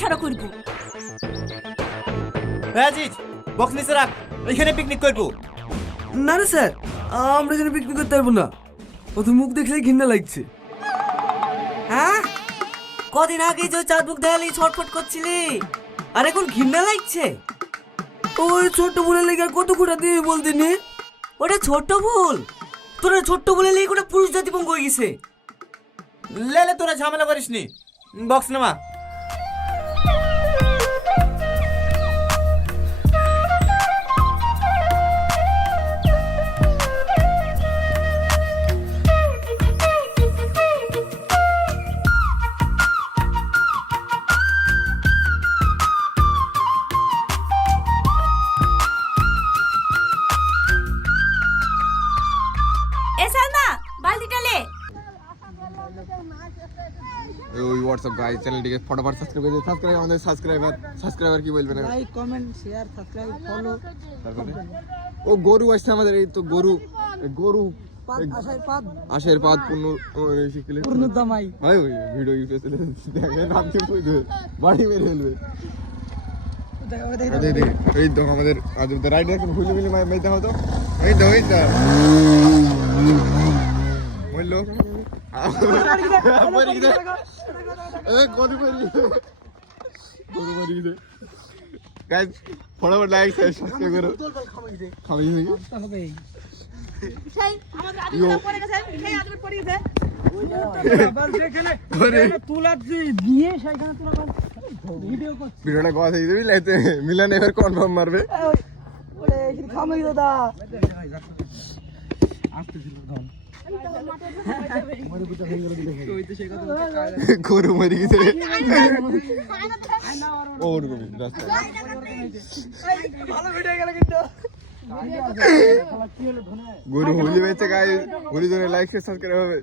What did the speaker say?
ছাড়া করব। রাজিজ বক্স নিচে রাখ, এখানে পিকনিক করব। না না স্যার, আমরা এখানে পিকনিক করতে পারবো না। অত মুখ দেখলেই ঘৃণা লাগছে। হ্যাঁ, কদিন আগে যে চার মুখ দেখালি ছটফট করছিলি, আর এখন ঘৃণা লাগছে? ওই ছোট্ট বলে লেগে আর কত কোটা দিবি বলতে নি? ওটা ছোট্ট ভুল, তোরা ছোট্ট বলে লেগে ওটা পুরুষ জাতি ভঙ্গ হয়ে গেছে। লেলে তোরা ঝামেলা করিস নি, বক্স নামা। এ সালমা বালতিটা লে। ওই হোয়াটসঅ্যাপ গাইস চ্যানেলটিকে ফটাফট সাবস্ক্রাইব করে দিন। সাবস্ক্রাইব আমাদের সাবস্ক্রাইবার কি বলবেন? Like comment share subscribe follow. তারপরে ও গরু আসছে আমাদের, এই তো গরু আশের পাত পূর্ণ দামাই ভাই ওই ভিডিও ইউটিউবে দেখেন, আপনি বুঝতে বাড়ি মেরে ফেলবে। এই তো আমাদের আজ রাইড এখন ভুলে মিলে মেতে হতো। এই তো বললো গাইস ফটাফট লাইক শেয়ার সাবস্ক্রাইব করো। খাওয়াই হবে সেই আমাদের আদিবাসী পড়ে গেছে, সেই আদিবাসী পড়ে গেছে। আবার সেখানে তুলা দিয়ে সেখানে তুলা ভিডিও করছে। ভিডিওটা কথা দিয়ে দিবি, লাইতে মিলান এবার কনফার্ম মারবে। ওরে এখানে খামাই দাদা আসতেছিল ধন গরু মরে গেছে ওরকম রাস্তা। ভালো ভিডিও গেল কিন্তু গরু হলি বেঁচে গায়ে হলি জন্য লাইক সাবস্ক্রাইব হবে।